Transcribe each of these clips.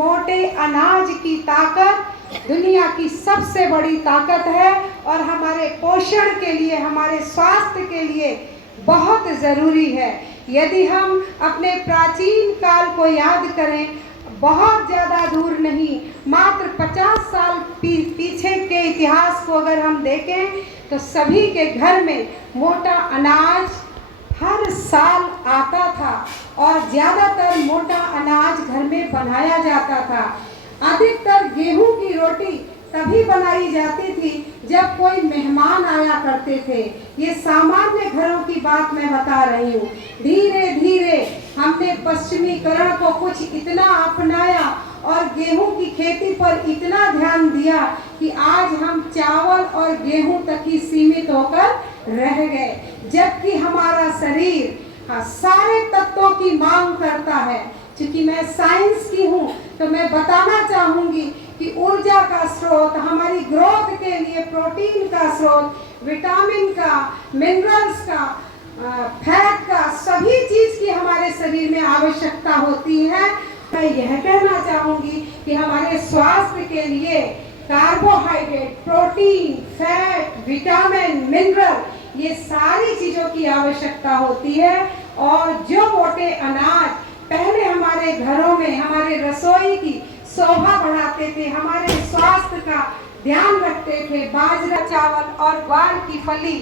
मोटे अनाज की ताकत दुनिया की सबसे बड़ी ताकत है और हमारे पोषण के लिए, हमारे स्वास्थ्य के लिए बहुत ज़रूरी है। यदि हम अपने प्राचीन काल को याद करें, बहुत ज़्यादा दूर नहीं, मात्र 50 साल पीछे के इतिहास को अगर हम देखें तो सभी के घर में मोटा अनाज हर साल आता था और ज़्यादातर मोटा अनाज घर में बनाया जाता था। अधिकतर गेहूं की रोटी तभी बनाई जाती थी जब कोई मेहमान आया करते थे। ये सामान्य घरों की बात मैं बता रही हूँ। धीरे धीरे हमने पश्चिमीकरण को कुछ इतना अपनाया और गेहूं की खेती पर इतना ध्यान दिया कि आज हम चावल और गेहूं तक ही सीमित होकर रह गए, जबकि हमारा शरीर सारे तत्वों की मांग करता है। क्योंकि मैं साइंस की हूँ तो मैं बताना चाहूँगी कि ऊर्जा का स्रोत, हमारी ग्रोथ के लिए प्रोटीन का स्रोत, विटामिन का, मिनरल्स का, फैट का, सभी चीज़ की हमारे शरीर में आवश्यकता होती है। मैं यह कहना चाहूँगी कि हमारे स्वास्थ्य के लिए carbohydrate, protein, fat, vitamin, mineral, ये सारी चीज़ों की आवश्यकता होती है। और जो मोटे अनाज पहले हमारे घरों में हमारे रसोई की शोभा बढ़ाते थे, हमारे स्वास्थ्य का ध्यान रखते थे, बाजरा, चावल और ग्वार की फली,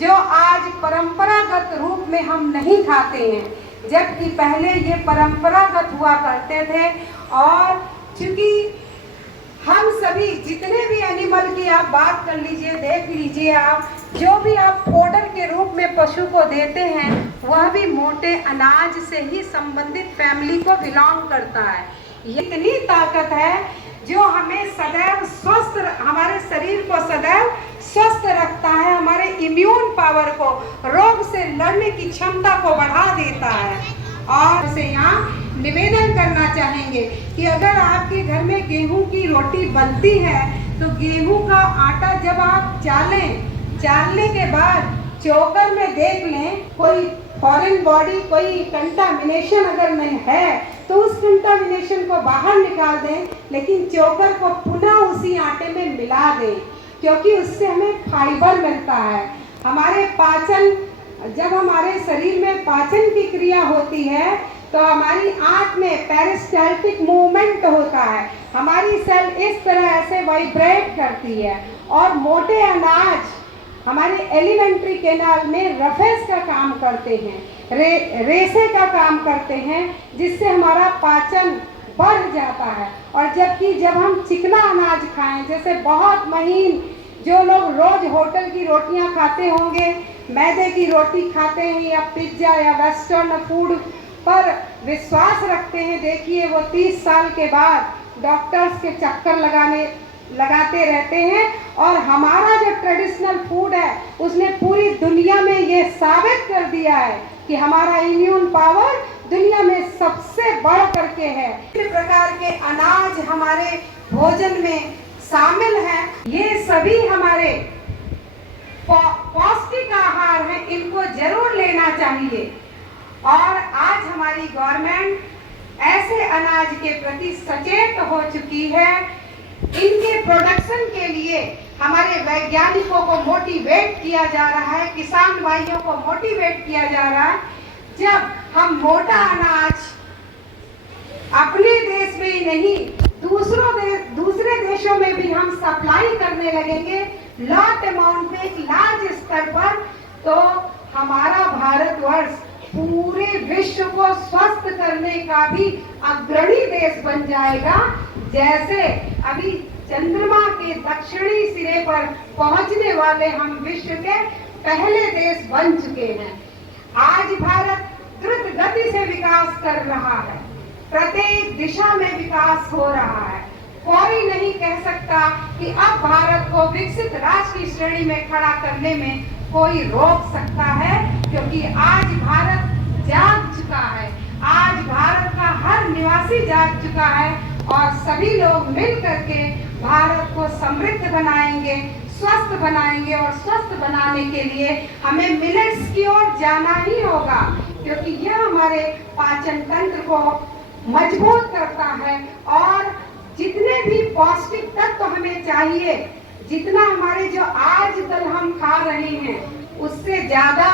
जो आज परंपरागत रूप में हम नहीं खाते हैं, जबकि पहले ये परंपरागत हुआ करते थे। और चूंकि हम सभी जितने भी एनिमल की आप बात कर लीजिए, देख लीजिए, आप जो भी आप फोडर के रूप में पशु को देते हैं वह भी मोटे अनाज से ही संबंधित फैमिली को बिलोंग करता है। ये इतनी ताकत है जो हमें सदैव स्वस्थ, हमारे शरीर को सदैव स्वस्थ रखता है, हमारे इम्यून पावर को, रोग से लड़ने की क्षमता को बढ़ा देता है। और से यहाँ निवेदन करना चाहेंगे कि अगर आपके घर में गेहूं की रोटी बनती है तो गेहूं का आटा जब आप चालने के बाद चोकर में देख लें, कोई फॉरेन बॉडी, कोई कंटामिनेशन अगर नहीं है तो उस कंटामिनेशन को बाहर निकाल दें, लेकिन चोकर को पुनः उसी आटे में मिला दें, क्योंकि उससे हमें फाइबर मिलता है। हमारे पाचन, जब हमारे शरीर में पाचन की क्रिया होती है तो हमारी आंत में पेरिस्टाल्टिक मूवमेंट होता है, हमारी सेल इस तरह ऐसे वाइब्रेट करती है। और मोटे अनाज हमारे एलिमेंट्री कैनाल में रफेज का काम करते हैं, रेसे का काम करते हैं, जिससे हमारा पाचन बढ़ जाता है। और जबकि जब हम चिकना अनाज खाएं, जैसे बहुत महीन, जो लोग रोज होटल की रोटियां खाते होंगे, मैदे की रोटी खाते हैं या पिज्ज़ा या वेस्टर्न फूड पर विश्वास रखते हैं, देखिए वो 30 साल के बाद डॉक्टर्स के चक्कर लगाते रहते हैं। और हमारा जो ट्रेडिशनल फूड है उसने पूरी दुनिया में ये साबित कर दिया है कि हमारा इम्यून पावर दुनिया में सबसे बढ़ करके है। इस प्रकार के अनाज हमारे भोजन में शामिल हैं, ये सभी हमारे पौष्टिक आहार हैं, इनको जरूर लेना चाहिए। और आज हमारी गवर्नमेंट ऐसे अनाज के प्रति सचेत हो चुकी है। इनके प्रोडक्शन के लिए हमारे वैज्ञानिकों को मोटिवेट किया जा रहा है, किसान भाइयों को मोटिवेट किया जा रहा है। जब हम मोटा अनाज अपने देश में ही नहीं, दूसरे देशों में भी हम सप्लाई करने लगेंगे लॉट अमाउंट में, लार्ज स्तर पर, तो हमारा भारतवर्ष पूरे विश्व को स्वस्थ करने का भी अग्रणी देश बन जाएगा। जैसे अभी चंद्रमा के दक्षिणी सिरे पर पहुंचने वाले हम विश्व के पहले देश बन चुके हैं। आज भारत द्रुत गति से विकास कर रहा है, प्रत्येक दिशा में विकास हो रहा है। कोई नहीं कह सकता कि अब भारत को विकसित राष्ट्र की श्रेणी में खड़ा करने में कोई रोक सकता है, क्योंकि आज भारत जाग चुका है, आज भारत का हर निवासी जाग चुका है और सभी लोग मिल करके भारत को समृद्ध बनाएंगे, स्वस्थ बनाएंगे। और स्वस्थ बनाने के लिए हमें मिलेट्स की ओर जाना ही होगा, क्योंकि यह हमारे पाचन तंत्र को मजबूत करता है और पौष्टिक तत्व हमें चाहिए, जितना हमारे जो आजकल हम खा रहे हैं उससे ज्यादा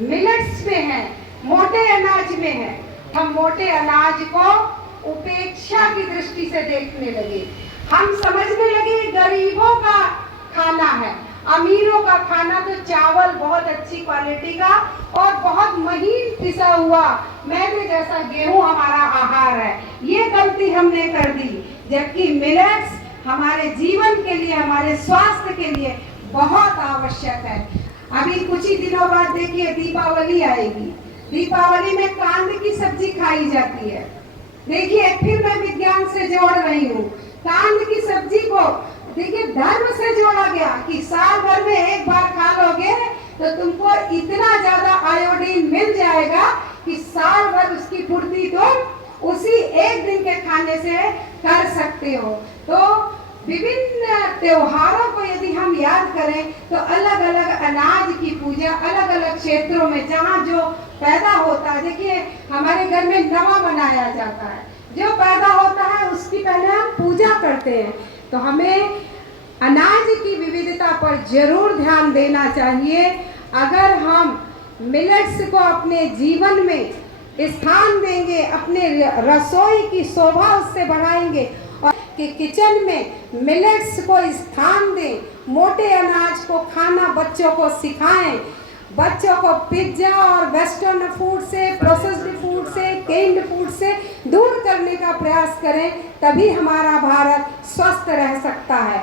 मिलेट्स में है, मोटे अनाज में है। हम मोटे अनाज को उपेक्षा की दृष्टि से देखने लगे। हम समझने लगे गरीबों का खाना है, अमीरों का खाना तो चावल बहुत अच्छी क्वालिटी का और बहुत महीन पिसा हुआ मैदे जैसा गेहूं हमारा आहार है। ये गलती हमने कर दी, जबकि मिलेट्स हमारे जीवन के लिए, हमारे स्वास्थ्य के लिए बहुत आवश्यक है। अभी कुछ ही दिनों बाद देखिए दीपावली आएगी। दीपावली में कांद की सब्जी खाई जाती है। देखिए फिर मैं विज्ञान से जोड़ रही हूँ, कांद की सब्जी को देखिए धर्म से जोड़ा गया कि साल भर में एक बार खा लोगे तो तुमको इतना ज्यादा आयोडीन मिल जाएगा कि साल भर उसकी पूर्ति तुम उसी एक दिन के खाने से कर सकते हो। तो विभिन्न त्योहारों को यदि हम याद करें तो अलग अलग अनाज की पूजा अलग अलग क्षेत्रों में जहाँ जो पैदा होता है, देखिए हमारे घर में नवा बनाया जाता है, जो पैदा होता है उसकी पहले हम पूजा करते हैं। तो हमें अनाज की विविधता पर जरूर ध्यान देना चाहिए। अगर हम मिलेट्स को अपने जीवन में स्थान देंगे, अपने रसोई की शोभा उससे बढ़ाएंगे और कि किचन में मिलेट्स को स्थान दें, मोटे अनाज को खाना बच्चों को सिखाएं, बच्चों को पिज्जा और वेस्टर्न फूड से, प्रोसेस्ड फूड से, कैन्ड फूड से दूर करने का प्रयास करें, तभी हमारा भारत स्वस्थ रह सकता है।